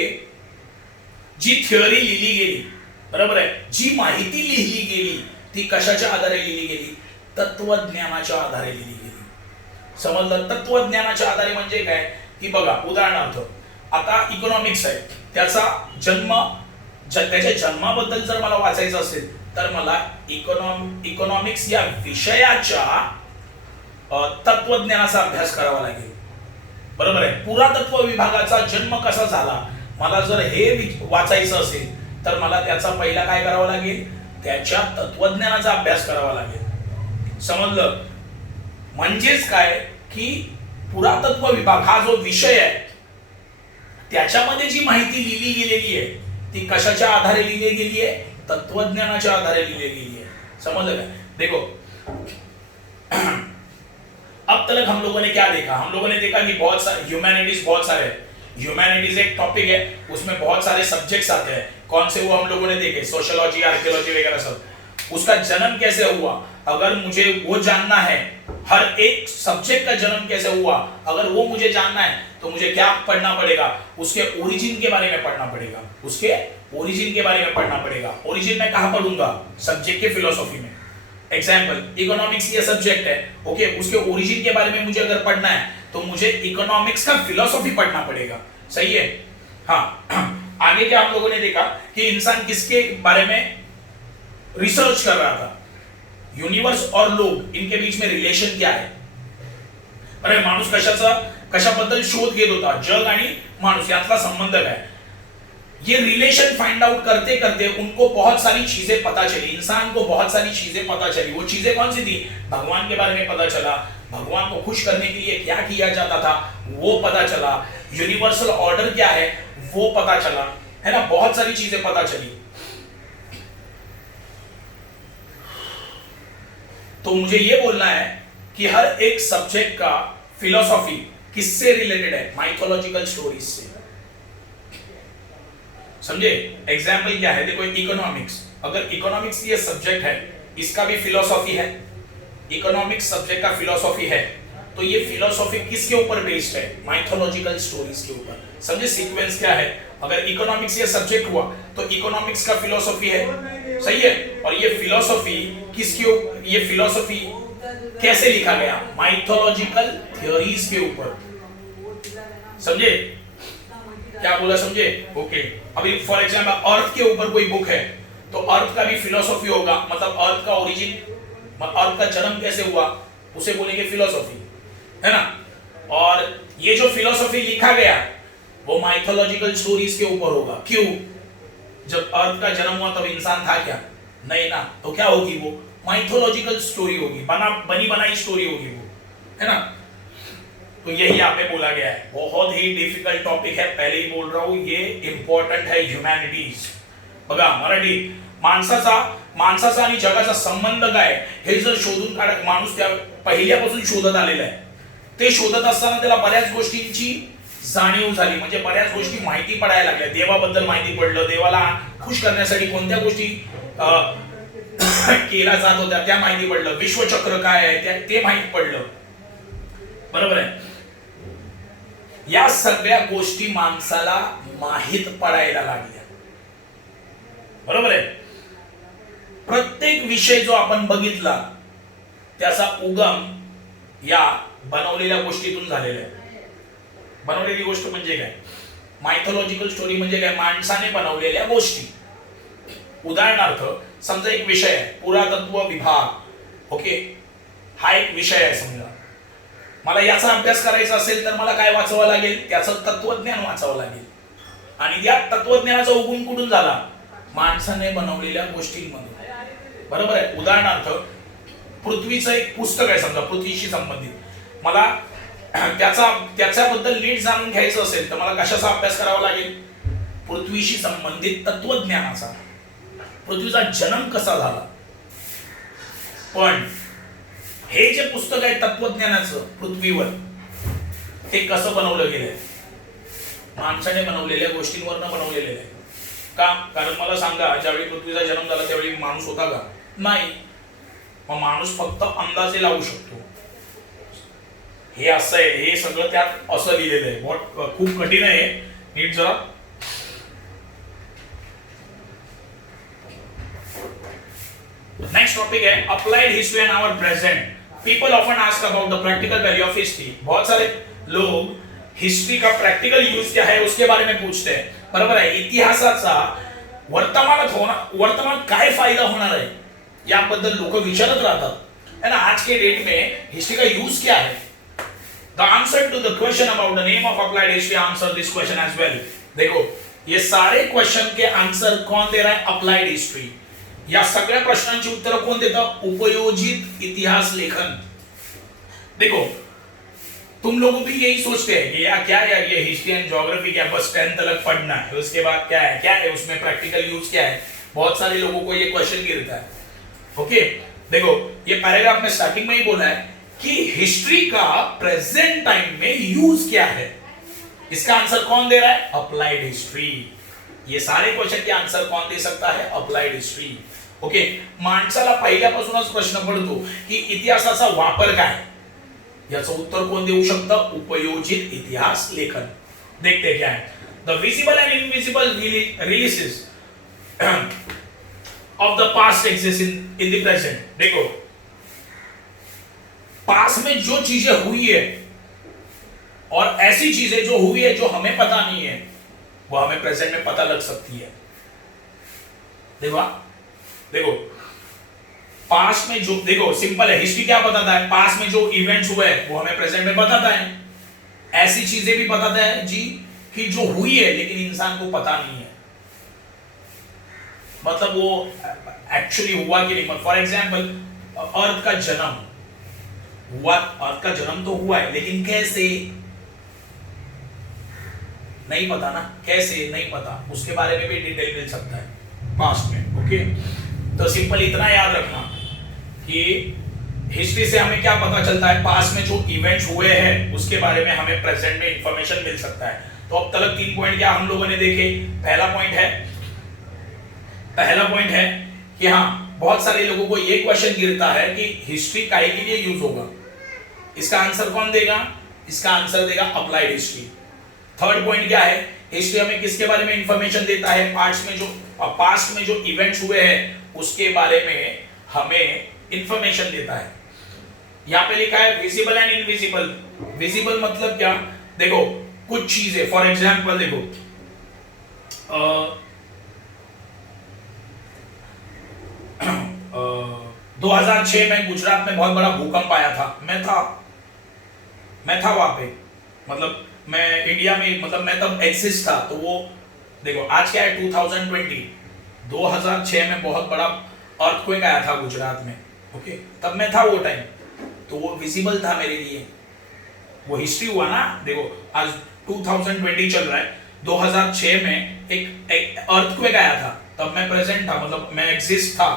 जी थिअरी लिहिली गेली, बरोबर आहे, जी माहिती लिहिली गेली ती कशाच्या आधारे लिहिली गेली? तत्वज्ञानाच्या आधारे लिहिली गेली। समजलं? तत्वज्ञानाच्या आधारे म्हणजे काय की बघा, उदाहरणार्थ आता इकॉनॉमिक्स आहे, त्याचा जन्म, त्याच्या जन्माबद्दल जर मला वाचायचं असेल तर मला इकॉनॉमिक्स या विषयाच्या तत्वज्ञानाचा अभ्यास करावा लागेल, बरोबर आहे। पुरातत्व विभागाचा जन्म कसा झाला मला जर हे वाचायचं असेल तर मला त्याचा पहिला काय करावा लागेल? त्याच्या तत्वज्ञानाचा अभ्यास करावा लागेल। समजलं? म्हणजेच काय की पुरातत्व विभाग हा जो विषय आहे त्याच्यामध्ये जी माहिती लिहिली गेलेली आहे ती कशाच्या आधारे लिहिली गेली आहे? तत्वज्ञानाच्या आधारे लिहिली गेली आहे। समझ गए? देखो अब तक हम लोगों ने क्या देखा? हम लोगों ने देखा कि बहुत सारे ह्यूमैनिटीज, बहुत सारे ह्यूमैनिटीज एक टॉपिक है, उसमें बहुत सारे सब्जेक्ट्स आते हैं। कौन से वो हम लोगों ने देखे? सोशियोलॉजी, आर्कियोलॉजी वगैरह सब। उसका जन्म कैसे हुआ अगर मुझे वो जानना है, हर एक सब्जेक्ट का जन्म कैसे हुआ अगर वो मुझे जानना है तो मुझे क्या पढ़ना पड़ेगा? उसके ओरिजिन के बारे में पढ़ना पड़ेगा। उसके ओरिजिन के बारे में पढ़ना पड़ेगा। ओरिजिन में कहां पढ़ूंगा? सब्जेक्ट के फिलोसॉफी में। एग्जाम्पल, इकोनॉमिक्स ये सब्जेक्ट है, ओके, उसके ओरिजिन के बारे में मुझे अगर पढ़ना है तो मुझे इकोनॉमिक्स का फिलोसॉफी पढ़ना पड़ेगा, सही है। हाँ, आगे क्या हम लोगों ने देखा कि इंसान किसके बारे में रिसर्च कर रहा था? यूनिवर्स और लोग, इनके बीच में रिलेशन क्या है? अरे माणूस कशाबद्दल शोध घेत होता, जग आणि माणूस यातला संबंध काय? ये रिलेशन फाइंड आउट करते करते उनको बहुत सारी चीजें पता चली, इंसान को बहुत सारी चीजें पता चली। वो चीजें कौन सी थी? भगवान के बारे में पता चला, भगवान को खुश करने के लिए क्या किया जाता था वो पता चला, यूनिवर्सल ऑर्डर क्या है वो पता चला, है ना, बहुत सारी चीजें पता चली। तो मुझे ये बोलना है कि हर एक सब्जेक्ट का फिलॉसफी किससे रिलेटेड है? माइथोलॉजिकल स्टोरीज से, समझे? एग्जाम्पल क्या है? देखो इकोनॉमिक्स, अगर इकोनॉमिक्स ये सब्जेक्ट है, इसका भी फिलॉसफी है, इकोनॉमिक्स सब्जेक्ट का फिलॉसफी है, तो ये फिलॉसफी किसके ऊपर बेस्ड है? माइथोलॉजिकल स्टोरीज के ऊपर। समझे सीक्वेंस क्या है? अगर इकोनॉमिक्स ये सब्जेक्ट हुआ तो इकोनॉमिक्स का फिलॉसफी है, सही है। और ये फिलॉसफी ये फिलॉसफी कैसे लिखा गया? माइथोलॉजिकल थ्योरीज के ऊपर, समझे? क्या बोला, समझे? ओके। अभी फॉर एग्जाम्पल अर्थ के ऊपर कोई बुक है तो अर्थ का भी फिलॉसफी होगा, मतलब अर्थ का ओरिजिन, अर्थ का जन्म कैसे हुआ उसे बोलेंगे फिलॉसफी, है ना। और ये जो फिलॉसफी लिखा गया वो माइथोलॉजिकल स्टोरीज के ऊपर होगा। क्यों? जब अर्थ का जन्म हुआ तब इंसान था क्या? नहीं ना, तो क्या होगी वो? माइथोलॉजिकल स्टोरी होगी, बनी बनाई स्टोरी होगी वो, है ना। तो यही यहाँ पे बोला गया है। बहुत ही डिफिकल्ट टॉपिक है, पहले ही बोल रहा हूं, ये इंपॉर्टंट है ह्युमॅनिटीज। बघा मराठी, माणसाचा आणि जगाचा संबंध काय हे जर शोधून माणूस त्या पहिल्यापासून शोधत आलेला आहे, ते शोधत असताना त्याला बऱ्याच गोष्टींची जाणीव झाली, म्हणजे बऱ्याच गोष्टी माहिती पडायला लागल्या, देवाबद्दल माहिती पडलं, देवाला खुश करण्यासाठी कोणत्या गोष्टी केला जात होत्या त्या माहिती पडलं, विश्वचक्र काय आहे ते माहिती पडलं, बरोबर आहे. या सगळ्या गोष्टी माणसाला माहित पडायला लागल्या, बरोबर आहे. प्रत्येक विषय जो आपण बघितला त्याचा उगम या बनवलेल्या गोष्टीतून झालेला आहे. बनवलेली गोष्ट म्हणजे काय? मायथॉलॉजिकल स्टोरी म्हणजे काय? माणसाने बनवलेल्या गोष्टी. उदाहरणार्थ समजा एक विषय आहे, पुरातत्व विभाग, ओके, हा एक विषय आहे. समजा मला याचा अभ्यास करायचा असेल तर मला काय वाचावं लागेल? त्याचं तत्वज्ञान वाचावं लागेल. आणि त्या तत्वज्ञानाचा उगम कुठून झाला? माणसाने बनवलेल्या गोष्टींमधून, बरोबर आहे. उदाहरणार्थ पृथ्वीचं एक पुस्तक आहे, समजा पृथ्वीशी संबंधित, मला त्याच्याबद्दल नीट जाणून घ्यायचं असेल तर मला कशाचा अभ्यास करावा लागेल? पृथ्वीशी संबंधित तत्वज्ञानाचा. पृथ्वीचा जन्म कसा झाला. पण हे जे पुस्तक आहे तत्वज्ञानाचं पृथ्वीवर, ते कसं बनवलं गेलंय? माणसाने बनवलेल्या गोष्टींवरनं बनवलेलं आहे. का? कारण मला सांगा, ज्यावेळी पृथ्वीचा जन्म झाला त्यावेळी माणूस होता का? नाही. मग माणूस फक्त अंदाजे लावू शकतो. हे असं आहे, हे सगळं त्यात असं लिहिलेलं आहे. खूप कठीण आहे, नीट जरा. नेक्स्ट टॉपिक है applied history and our present. People often ask about the practical value of history. बहुत सारे लोग हिस्ट्री का प्रैक्टिकल यूज क्या है उसके बारे में पूछते हैं, बरोबर आहे. इतिहासाचा वर्तमान काय फायदा होणार आहे याबद्दल लोक विचारत राहतात है ना. आज के डेट में हिस्ट्री का यूज क्या है? The answer to the question about the name of applied history answer this question as well. देखो ये सारे क्वेश्चन के आंसर कौन दे रहा है? Applied history. या सगळ्या प्रश्नांची उत्तर कोण देतं? उपयोजित इतिहास लेखन. देखो तुम लोग भी यही सोचते हैं कि यार क्या यार ये हिस्ट्री एंड ज्योग्राफी क्या बस 10th तक पढ़ना है, उसके बाद क्या है उसमें प्रैक्टिकल यूज क्या है? बहुत सारे लोगों को ये क्वेश्चन गिरता है. ओके, देखो ये पैराग्राफ में स्टार्टिंग में ही बोला है कि हिस्ट्री का प्रेजेंट टाइम में यूज क्या है. इसका आंसर कौन दे रहा है? Applied history. ये सारे क्वेश्चन के आंसर कौन दे सकता है? Applied history. ओके, माणसाला पहिल्यापासूनच प्रश्न पडतो की इतिहासाचा वापर काय? याचं उत्तर कोण देऊ शकतं? उपयोजित इतिहास लेखन. देखते क्या है. The visible and invisible releases of the past exist in the present. देखो पास्ट में जो चीजें हुई है और ऐसी चीजें जो हुई है जो हमें पता नहीं है वो हमें प्रेजेंट में पता लग सकती है. देखो पास्ट में जो, देखो सिंपल है, हिस्ट्री क्या बताता है? पास्ट में जो इवेंट्स हुए हैं वो हमें प्रेजेंट में बताता है. ऐसी चीजें भी बताता है जी कि जो हुई है लेकिन इंसान को पता नहीं है, मतलब वो एक्चुअली हुआ कि नहीं. फॉर एग्जाम्पल अर्थ का जन्म हुआ, अर्थ का जन्म तो हुआ है लेकिन कैसे नहीं पता ना. कैसे नहीं पता, उसके बारे में भी डिटेल मिल सकता है पास्ट में. ओके, तो सिंपल इतना याद रखना कि हिस्ट्री से हमें क्या पता चलता है? पास्ट में जो इवेंट्स हुए हैं उसके बारे में हमें प्रेजेंट में इंफॉर्मेशन मिल सकता है. तो अब तक 3 पॉइंट क्या हम लोगों ने देखे. पहला पॉइंट है कि हाँ, बहुत सारे लोगों को ये क्वेश्चन गिरता है कि हिस्ट्री काहे के लिए यूज होगा. इसका आंसर कौन देगा? इसका आंसर देगा अप्लाइड हिस्ट्री. थर्ड पॉइंट क्या है? हिस्ट्री हमें किसके बारे में इंफॉर्मेशन देता है? पास्ट में जो इवेंट्स हुए हैं उसके बारे में हमें इंफॉर्मेशन देता है. यहां पे लिखा है विजिबल एंड इनविजिबल. विजिबल मतलब क्या? देखो कुछ चीजें, फॉर एग्जांपल देखो 2006 में गुजरात में बहुत बड़ा भूकंप आया था. मैं था वहां पे, मतलब मैं इंडिया में, मतलब मैं तब एक्सिस्ट था. तो वो देखो आज क्या है 2006 में बहुत बड़ा अर्थक्वेक आया था गुजरात में. ओके, तब मैं था वो टाइम, तो वो विजिबल था मेरे लिए. वो हिस्ट्री हुआ ना. देखो आज 2020 चल रहा है, 2006 में एक अर्थक्वेक आया था, तब मैं प्रेजेंट था, मतलब मैं एग्जिस्ट था,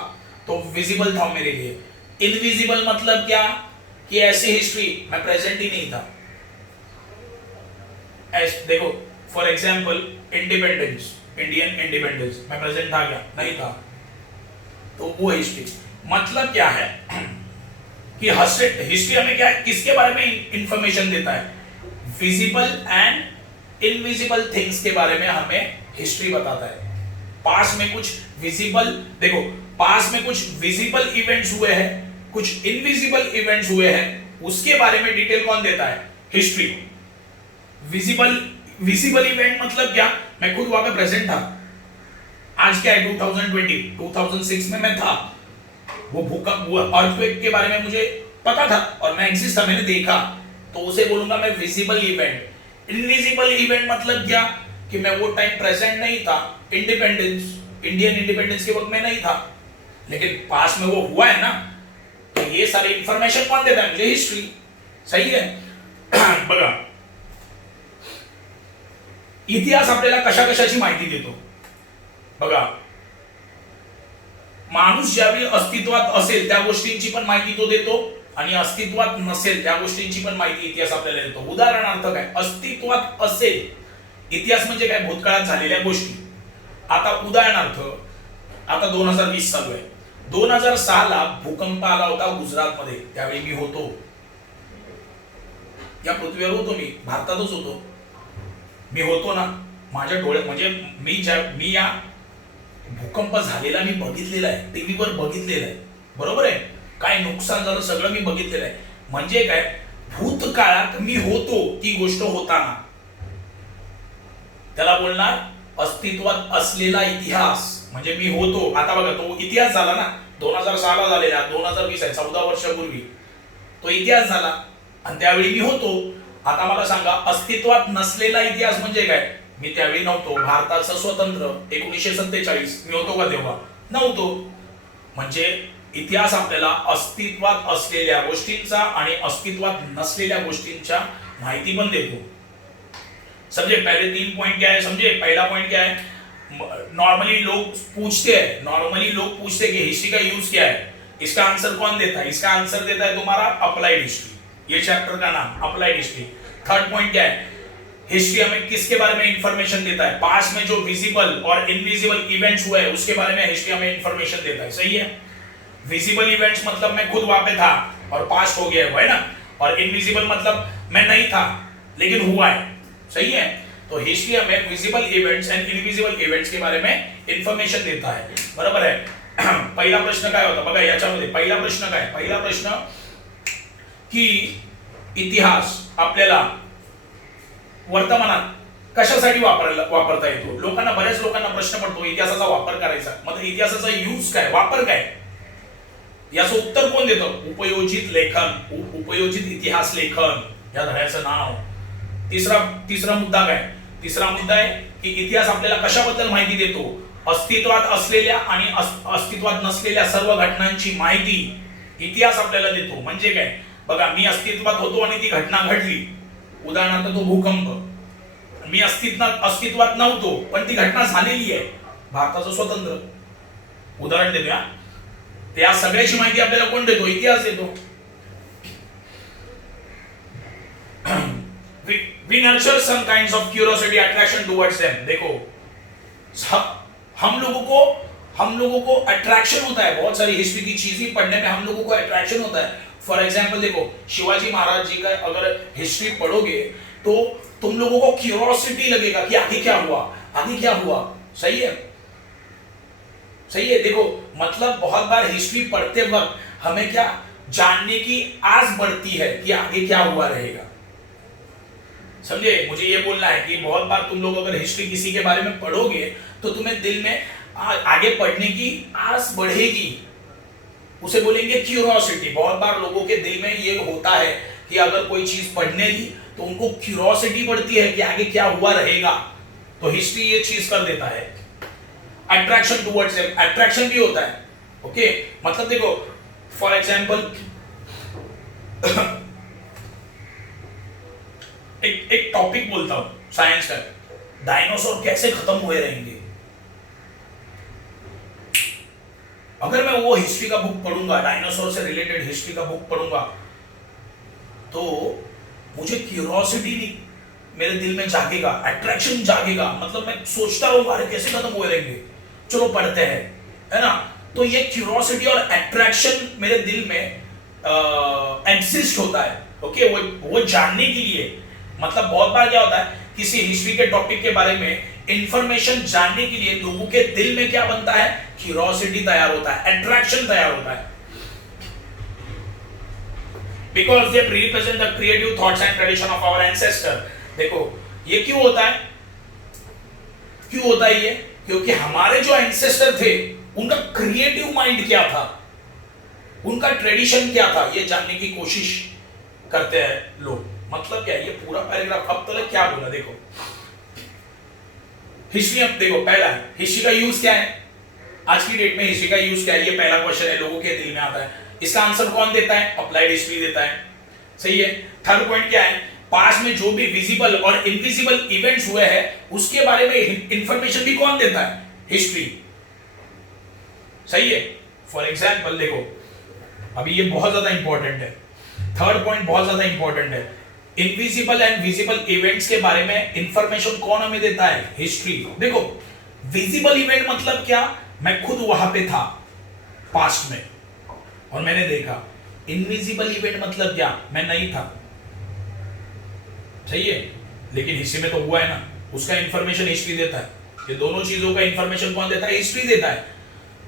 तो विजिबल था मेरे लिए. इनविजिबल मतलब क्या? कि ऐसी हिस्ट्री मैं प्रेजेंट ही नहीं था. देखो for example independence, Indian independence में प्रेजेंट था क्या? नहीं था, तो वो हिस्ट्री। मतलब क्या है कि हिस्ट्री हमें क्या है, किसके बारे में इंफॉर्मेशन देता है? विजिबल एंड इनविजिबल थिंग्स के बारे में हमें हिस्ट्री बताता है। पास में कुछ विजिबल, देखो पास में कुछ विजिबल इवेंट्स हुए हैं, कुछ इनविजिबल इवेंट्स हुए हैं, उसके बारे में डिटेल कौन देता है? हिस्ट्री। विजिबल इवेंट मतलब क्या? मैं खुद वहां पे प्रेजेंट था। आज क्या है 2006 में मैं था, वो भूकंप हुआ, अर्थक्वेक के बारे में मुझे पता था और मैं एग्जिस्ट था, मैंने देखा, तो उसे बोलूंगा मैं विजिबल इवेंट। इनविजिबल इवेंट मतलब क्या कि मैं वो टाइम प्रेजेंट नहीं था, इंडियन इंडिपेंडेंस के वक्त में नहीं था, लेकिन पास में वो हुआ है ना, तो ये सारी इंफॉर्मेशन कौन देता है? मुझे हिस्ट्री। सही है। बघा इतिहास आपल्याला कशा कशाची माहिती देतो? बघा माणूस ज्यावेळी अस्तित्वात असेल त्या गोष्टींची पण माहिती तो देतो आणि अस्तित्वात नसेल त्या गोष्टींची पण माहिती इतिहास आपल्याला देतो। उदाहरणार्थ काय? अस्तित्वात असेल, इतिहास म्हणजे काय? भूतकाळात झालेल्या गोष्टी। आता उदाहरणार्थ आता 2020 चालू आहे, 2006 ला भूकंप आला होता गुजरात मध्ये, त्यावेळी मी होतो, या पृथ्वीवर होतो, मी भारतातच होतो, मी होतो ना, माझ्या डोळ्यात म्हणजे मी या भूकंप झालेला मी बघितलेला आहे, टीव्हीवर बघितलेला आहे, बरोबर आहे, काय नुकसान झालं सगळं मी बघितलेलं आहे। म्हणजे काय? भूतकाळात मी होतो, ती गोष्ट होताना, त्याला बोलणार अस्तित्वात असलेला इतिहास, म्हणजे मी होतो। आता बघा तो इतिहास झाला ना, 2006 ला झालेला, 2020 आहे, 14 वर्षापूर्वी तो इतिहास झाला आणि त्यावेळी मी होतो। आता मला सांगा अस्तित्वात नसलेला इतिहास म्हणजे काय? मी त्यावेळी नव्हतो, भारताचं स्वतंत्र 1947 मी होतो का तेव्हा? नव्हतो। म्हणजे इतिहास आपल्याला अस्तित्वात असलेल्या गोष्टींचा आणि अस्तित्वात नसलेल्या गोष्टींच्या माहिती पण देतो। समझे पहले 3 पॉइंट क्या है? समझे पहला पॉइंट क्या है? नॉर्मली लोग पूछते हैं कि हिस्ट्री का यूज क्या है, इसका आंसर कौन देता है? इसका आंसर देता है तुम्हारा अप्लाइड हिस्ट्री, ये चैप्टर का नाम अप्लाइड हिस्ट्री। थर्ड पॉइंट क्या है? हिस्ट्री हमें किसके बारे में इंफॉर्मेशन देता है? पास्ट में जो विजिबल और इनविजिबल इवेंट्स हुए हैं उसके बारे में हिस्ट्री हमें इंफॉर्मेशन देता है। सही है। विजिबल इवेंट्स मतलब मैं खुद वहां पे था और पास्ट हो गया है ना, और इनविजिबल मतलब मैं नहीं था लेकिन हुआ है। सही है। तो हिस्ट्री हमें visible events and invisible events के बारे में इंफॉर्मेशन देता है, बरोबर है। पहिला प्रश्न काय होता बघा याच्यामध्ये? पहिला प्रश्न काय? पहिला प्रश्न की इतिहास आपल्याला वर्तमानात कशासाठी वापरता येतो? बऱ्याच लोकांना प्रश्न पडतो इतिहासाचा वापर करायचा, मग इतिहासाचा यूज काय, वापर काय? याचं उत्तर कोण देतं? उपयोजित लेखन, उपयोजित इतिहास लेखन या धड्याचं नाव। तिसरा मुद्दा काय? तिसरा मुद्दा आहे की इतिहास आपल्याला कशाबद्दल माहिती देतो? अस्तित्वात असलेल्या आणि अस्तित्वात नसलेल्या सर्व घटनांची माहिती इतिहास आपल्याला देतो। म्हणजे काय? बघा मी अस्तित्वात होतो आणि ती घटना घडली, उदाहरणार्थ तो भूकंप, मी अस्तित्वात नव्हतो पण ती घटना झालेली आहे, भारताचं स्वतंत्र, उदाहरण देतो। त्या सगळ्याची माहिती आपल्याला कोण देतो? इतिहास देतो। We nurture some kinds of curiosity, attraction towards them। देखो हम लोगों को अट्रैक्शन होता है बहुत सारी हिस्ट्री की चीजें पढ़ने में, हम लोगों को अट्रैक्शन होता है। फॉर एग्जाम्पल देखो शिवाजी महाराज जी का अगर हिस्ट्री पढ़ोगे तो तुम लोगों को क्यूरियोसिटी लगेगा कि आगे क्या हुआ, आगे क्या हुआ। सही है, सही है। देखो मतलब बहुत बार हिस्ट्री पढ़ते वक्त हमें क्या जानने की आस बढ़ती है कि आगे क्या हुआ रहेगा। समझे? मुझे ये बोलना है कि बहुत बार तुम लोग अगर हिस्ट्री किसी के बारे में पढ़ोगे तो तुम्हें दिल में आगे पढ़ने की आस बढ़ेगी, उसे बोलेंगे क्यूरियोसिटी। बहुत बार लोगों के दिल में ये होता है कि अगर कोई चीज पढ़ने की तो उनको क्यूरियोसिटी बढ़ती है कि आगे क्या हुआ रहेगा, तो हिस्ट्री ये चीज कर देता है। अट्रैक्शन टुवर्ड्स देम, अट्रैक्शन भी होता है। ओके मतलब देखो फॉर एग्जाम्पल एक टॉपिक बोलता हूं साइंस का, डायनासोर कैसे खत्म हुए रहेंगे। अगर मैं वो हिस्ट्री का बुक पढ़ूंगा, डायनासोर से रिलेटेड हिस्ट्री का बुक पढ़ूंगा, तो मुझे क्यूरियोसिटी मेरे दिल में जागेगा, अट्रैक्शन जागेगा, मतलब मैं सोचता रहूंगा अरे कैसे खत्म हो रहेंगे, चलो पढ़ते हैं, है ना। तो ये क्यूरोसिटी और अट्रैक्शन मेरे दिल में एग्जिस्ट होता है। ओके, वो जानने के लिए, मतलब बहुत बार क्या होता है, किसी हिस्ट्री के टॉपिक के बारे में इंफॉर्मेशन जानने के लिए लोगों के दिल में क्या बनता है, क्यूरोसिटी तैयार होता है, अट्रैक्शन तैयार होता है। Because they represent the creative thoughts and tradition of our ancestor। देखो ये क्यों होता है, क्यों होता है ये, क्योंकि हमारे जो एंसेस्टर थे उनका क्रिएटिव माइंड क्या था, उनका ट्रेडिशन क्या था, ये जानने की कोशिश करते हैं लोग। मतलब क्या है, ये पूरा पैराग्राफ अब तक क्या बोला, देखो हिस्ट्री। अब देखो पहला हिस्ट्री का यूज क्या है, आज की डेट में हिस्ट्री का यूज क्या है, ये पहला क्वेश्चन है, लोगों के दिल में आता है। इसका आंसर कौन देता है, अप्लाइड हिस्ट्री देता है, सही है। थर्ड पॉइंट क्या है, पास्ट में जो भी विजिबल और इनविजिबल इवेंट्स हुए हैं उसके बारे में इंफॉर्मेशन भी कौन देता है, हिस्ट्री, सही है। फॉर एग्जाम्पल देखो, अभी ये बहुत ज्यादा इंपॉर्टेंट है, थर्ड पॉइंट बहुत ज्यादा इंपॉर्टेंट है। इनविजिबल एंड विजिबल इवेंट्स के बारे में इंफॉर्मेशन कौन हमें देता है, हिस्ट्री। देखो विजिबल इवेंट मतलब क्या, मैं खुद वहां पे था पास्ट में और मैंने देखा। इनविजिबल इवेंट मतलब क्या, मैं नहीं था, सही है, लेकिन हिस्ट्री में तो हुआ है ना, उसका इंफॉर्मेशन हिस्ट्री देता है। ये दोनों चीजों का इंफॉर्मेशन कौन देता है, हिस्ट्री देता है।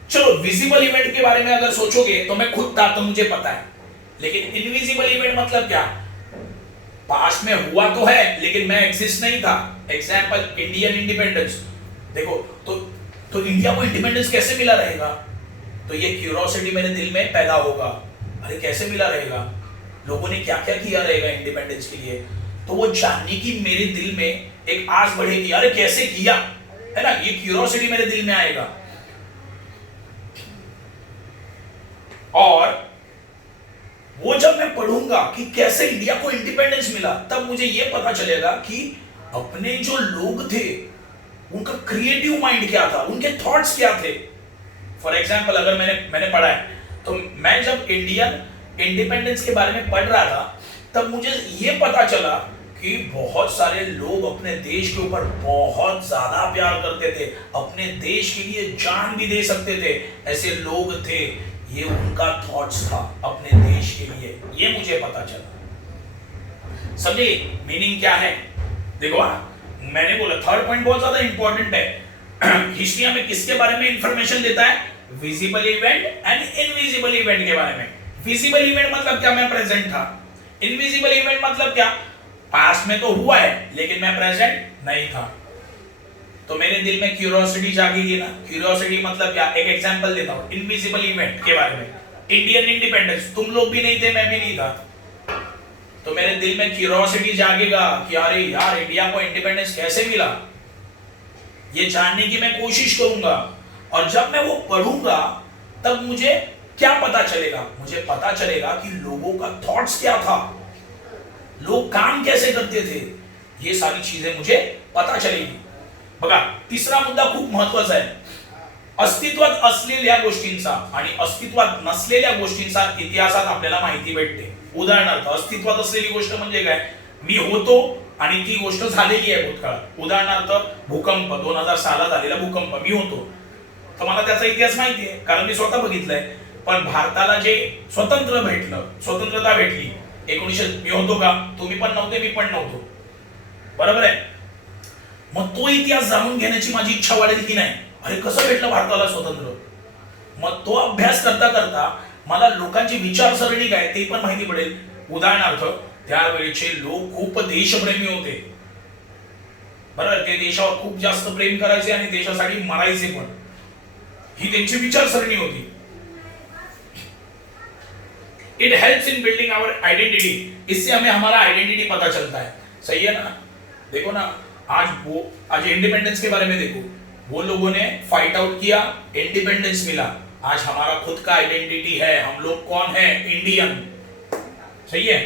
चलो विजिबल इवेंट के बारे में अगर सोचोगे तो मैं खुद था तो मुझे पता है, लेकिन इनविजिबल इवेंट मतलब क्या, पास्ट में हुआ तो है लेकिन मैं एग्जिस्ट नहीं था। एग्जाम्पल इंडियन इंडिपेंडेंस, देखो तो इंडिया को इंडिपेंडेंस कैसे मिला रहेगा, तो ये क्यूरियोसिटी मेरे दिल में पैदा होगा, अरे कैसे मिला रहेगा, लोगों ने क्या क्या किया रहेगा इंडिपेंडेंस के लिए, तो वो जानने की मेरे दिल में एक आस बढ़ेगी, अरे कैसे किया, है ना, ये क्यूरियोसिटी मेरे दिल में आएगा। और वो जब मैं पढ़ूंगा कि कैसे इंडिया को इंडिपेंडेंस मिला, तब मुझे ये पता चलेगा कि अपने जो लोग थे उनका क्रिएटिव माइंड क्या था, उनके थॉट्स क्या थे। फॉर एग्जाम्पल अगर मैंने पढ़ा है, तो मैं जब इंडियन इंडिपेंडेंस के बारे में पढ़ रहा था तब मुझे ये पता चला कि बहुत सारे लोग अपने देश के ऊपर बहुत ज्यादा प्यार करते थे, अपने देश के लिए जान भी दे सकते थे, ऐसे लोग थे। ये उनका थॉट्स था अपने देश के लिए, ये मुझे पता चला। समझे मीनिंग क्या है, देखो मैंने बोला थर्ड पॉइंट बहुत ज्यादा इंपॉर्टेंट है। हिस्ट्री हमें किसके बारे में इंफॉर्मेशन देता है, visible event and invisible event के बारे में। विजिबल इवेंट मतलब क्या, मैं प्रेजेंट था। इनविजिबल इवेंट मतलब क्या, पास्ट में तो हुआ है लेकिन मैं प्रेजेंट नहीं था, तो मेरे दिल में क्यूरियोसिटी जागेगी ना। क्यूरियोसिटी मतलब क्या, एक एग्जांपल देता हूं इनविजिबल इवेंट के बारे में। इंडियन इंडिपेंडेंस, तुम लोग भी नहीं थे, मैं भी नहीं था, तो मेरे दिल में क्यूरियोसिटी जागेगा कि अरे यार इंडिया को इंडिपेंडेंस कैसे मिला, ये जानने की मैं कोशिश करूंगा। और जब मैं वो पढ़ूंगा तब मुझे क्या पता चलेगा, मुझे पता चलेगा कि लोगों का थॉट्स क्या था, लोग काम कैसे करते थे, ये सारी चीजें मुझे पता चलेगी। बघा तिसरा मुद्दा खूप महत्वाचा आहे, अस्तित्वात असलेल्या गोष्टींचा आणि अस्तित्वात नसलेल्या गोष्टींचा इतिहासात आपल्याला माहिती भेटते। उदाहरणार्थ अस्तित्वात असलेली गोष्ट म्हणजे काय, मी होतो आणि ती गोष्ट झालेली आहे भूतकाळात। उदाहरणार्थ भूकंप, 2006 झालेला भूकंप, मी होतो, तर मला त्याचा इतिहास माहिती आहे कारण मी स्वतः बघितलंय। पण भारताला जे स्वतंत्र भेटलं, स्वतंत्रता भेटली 1900, मी होतो का, तुम्ही पण नव्हते, मी पण नव्हतो, बरोबर आहे। मग तो इतिहास जाणून घेण्याची माझी इच्छा वाढेल की नाही, अरे कसं भेटलं भारताला स्वतंत्र, मग तो अभ्यास करता करता मला लोकांची विचारसरणी काय ते पण माहिती पडेल। उदाहरणार्थ त्यावेळेचे लोक खूप देशप्रेमी होते, बरोबर, ते देशावर खूप जास्त प्रेम करायचे आणि देशासाठी मरायचे पण, ही त्यांची विचारसरणी होती। It helps in building our identity, इससे हमें हमारा आइडेंटिटी पता चलता है, सही है ना। देखो ना आज इंडिपेंडेंस के बारे में देखो, वो लोगों ने फाइट आउट किया, इंडिपेंडेंस मिला, आज हमारा खुद का आइडेंटिटी है, हम लोग कौन है, इंडियन, सही है,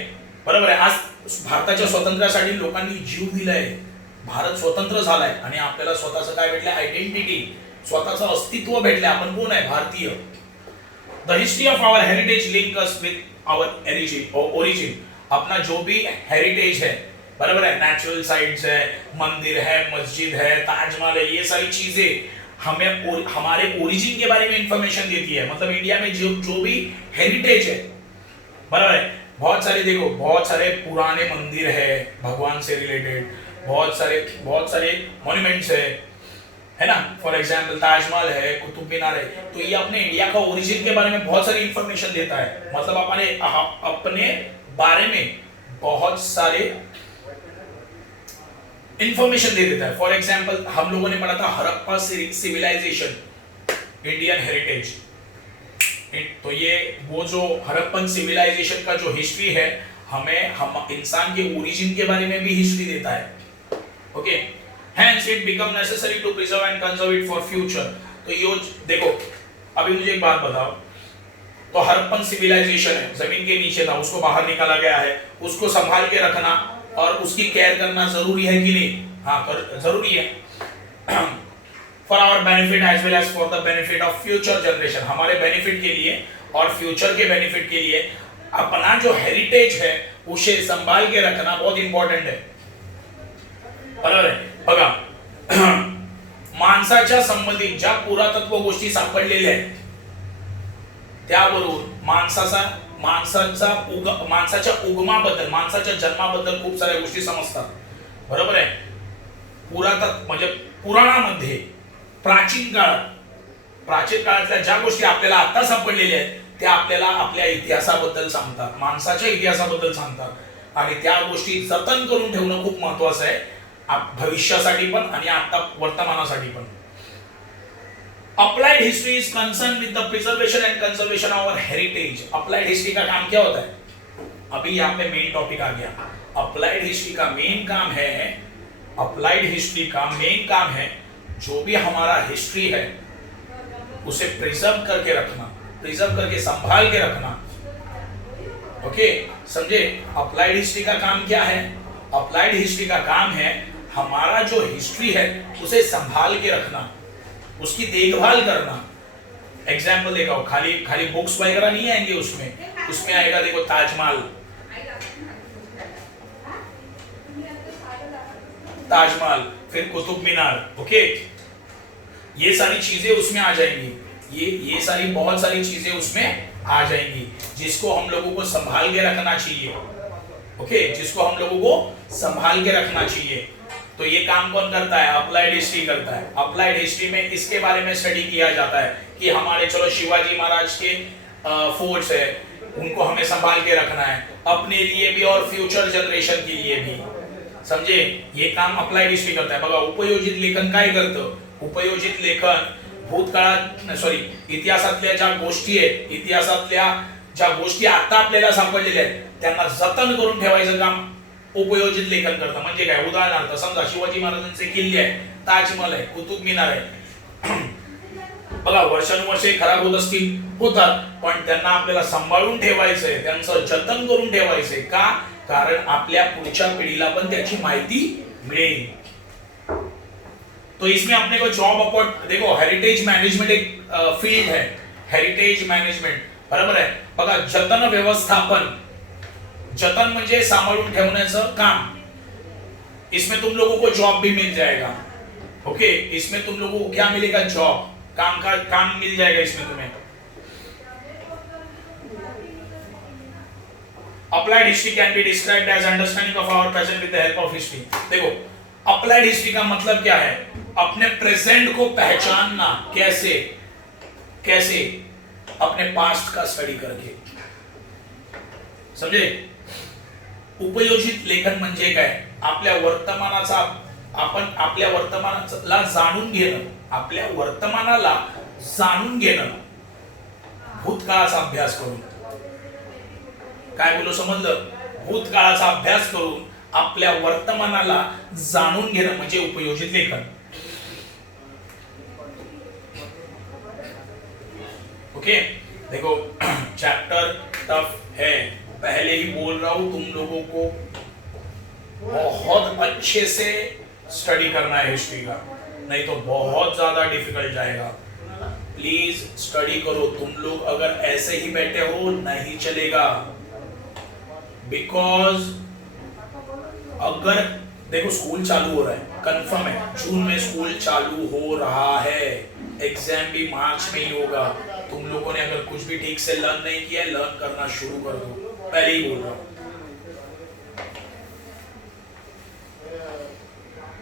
बरोबर आहे। आज भारताच्या स्वातंत्र्यासाठी लोकांनी जीव दिलाय, भारत स्वतंत्र झालाय आणि आपल्याला स्वतःचं काय भेटलं, आयडेंटिटी, स्वतःचं अस्तित्व भेटलं, आपण कोण आहे, भारतीय। The history of our heritage link us with our origin, अपना जो भी हेरिटेज है, बराबर है, नेचुरल साइट्स है, मंदिर है, मस्जिद है, ताजमहल है, ये सारी चीजें हमें हमारे ओरिजिन के बारे में इंफॉर्मेशन देती है। मतलब इंडिया में जो भी हेरिटेज है, बराबर है, बहुत सारे पुराने मंदिर है भगवान से रिलेटेड, बहुत सारे मॉन्यूमेंट्स है ना। फॉर एग्जाम्पल ताजमहल है, कुतुब मीनार है, तो ये अपने इंडिया का ओरिजिन के बारे में बहुत सारी इंफॉर्मेशन देता है। मतलब अपने बारे में बहुत सारे इंफॉर्मेशन दे देता है। फॉर एग्जाम्पल हम लोगों ने पढ़ा था हड़प्पा सिविलाइजेशन, इंडियन हेरिटेज। तो ये वो जो हड़प्पन सिविलाइजेशन का जो हिस्ट्री है, हम इंसान के ओरिजिन के बारे में भी हिस्ट्री देता है। Okay, hence it become necessary to preserve and conserve it for future. तो ये देखो, अभी मुझे एक बात बताओ, तो हड़प्पन सिविलाइजेशन है, जमीन के नीचे था, उसको बाहर निकाला गया है, उसको संभाल के रखना और उसकी केयर करना जरूरी है कि नहीं? हाँ, जरूरी है। For our benefit as well as for the benefit of future generation, हमारे बेनिफिट के लिए और फ्यूचर के बेनिफिट के लिए अपना जो हेरिटेज है उसे संभाल के रखना बहुत इंपॉर्टंट है। बरोबर आहे बघा, माणसाच्या संबंधित ज्या पुरातत्व गोष्टी सापडलेल्या आहेत त्यावरून माणसाच्या उगमाबद्दल, माणसाच्या जन्माबद्दल खूप साऱ्या गोष्टी समजतात। बरोबर आहे, पुरातत्व म्हणजे पुराणामध्ये प्राचीन काळातल्या ज्या गोष्टी आपल्याला आता सापडलेल्या आहेत त्या आपल्याला आपल्या इतिहासाबद्दल सांगतात, माणसाच्या इतिहासाबद्दल सांगतात आणि त्या गोष्टी जतन करून ठेवणं खूप महत्त्वाचं आहे, भविष्यासाठी पण आणि आता वर्तमानासाठी पण। Applied history is concern with the preservation and conservation of our heritage. Applied history का काम क्या होता है? अभी यहाँ पे मेन टॉपिक आ गया। अप्लाइड हिस्ट्री का मेन काम है, अप्लाइड हिस्ट्री का मेन काम है जो भी हमारा हिस्ट्री है उसे प्रिजर्व करके रखना, प्रिजर्व करके संभाल के रखना। ओके, समझे? अप्लाइड हिस्ट्री का काम क्या है? अप्लाइड हिस्ट्री का काम है हमारा जो हिस्ट्री है उसे संभाल के रखना, उसकी देखभाल करना। एग्जाम्पल देखो, खाली बुक्स वगैरह नहीं आएंगे उसमें आएगा, देखो ताजमहल, फिर कुतुब मीनार। ओके, ये सारी चीजें उसमें आ जाएंगी, ये सारी बहुत सारी चीजें उसमें आ जाएंगी जिसको हम लोगों को संभाल के रखना चाहिए। ओके, जिसको हम लोगों को संभाल के रखना चाहिए। तो ये काम कौन करता है? अप्लाइड हिस्ट्री करता है। अप्लाइड हिस्ट्री में इसके बारे में स्टडी किया जाता है कि हमारे चलो शिवाजी महाराज के फोर्ट्स है, उनको हमें संभाल के रखना है अपने लिए भी और फ्यूचर जनरेशन के लिए भी। समझे? ये काम अप्लाइड हिस्ट्री करता है। बघा, उपयोजित लेखन काय करतं? उपयोजित लेखन इतिहासातल्या ज्या गोष्टी आहेत, इतिहासातल्या ज्या गोष्टी आता आपल्याला सापडलेल्या आहेत त्यांना जतन करून ठेवायचं काम उपयोजित लेखन करतं। म्हणजे काय? उदाहरणार्थ समजा शिवाजी महाराजांचे किल्ले आहे, ताजमहल आहे, कुतुब मीनार आहे, बघा वर्षानुवर्षे खराब होत असतील, होतात, पण त्यांना आपल्याला सांभाळून ठेवायचंय, त्यांचं जतन करून ठेवायचंय। का? कारण आपल्या पुढच्या पिढीला पण त्याची माहिती मिळेल। तो इसमें अपने को जॉब अपॉर्चुनिटी, देखो हेरिटेज मैनेजमेंट एक फील्ड है, हेरिटेज मैनेजमेंट, बरोबर आहे बघा। जतन व्यवस्थापन, जतन म्हणजे सांभाळून ठेवण्याचं काम, इसमें तुम लोगों को जॉब भी मिल जाएगा। ओके, इसमें तुम लोगों को क्या मिलेगा? जॉब, काम मिल जाएगा इसमें तुम्हें। Applied history can be described as understanding of our present with the help of history. देखो, अप्लाइड हिस्ट्री का मतलब क्या है? अपने प्रेजेंट को पहचानना। कैसे? अपने पास्ट का स्टडी करके। समझे? उपयोजित लेखन म्हणजे काय? आपल्या वर्तमानाला जाणून घेणं, आपल्या वर्तमानाला जाणून घेणं भूतकाळाचा अभ्यास करून। काय बोलू समजलं? भूतकाळाचा अभ्यास करून आपल्या वर्तमानाला जाणून घेणं म्हणजे उपयोजित लेखन। ओके, देखो चैप्टर टफ है, पहले ही बोल रहा हूं, तुम लोगों को बहुत अच्छे से स्टडी करना है हिस्ट्री का, नहीं तो बहुत ज्यादा डिफिकल्ट जाएगा। प्लीज स्टडी करो। तुम लोग अगर ऐसे ही बैठे हो नहीं चलेगा, बिकॉज अगर देखो स्कूल चालू हो रहा है, कंफर्म है जून में स्कूल चालू हो रहा है, एग्जाम भी मार्च में ही होगा। तुम लोगों ने अगर कुछ भी ठीक से लर्न नहीं किया है, लर्न करना शुरू कर दो, पहले ही बोल रहा हूं।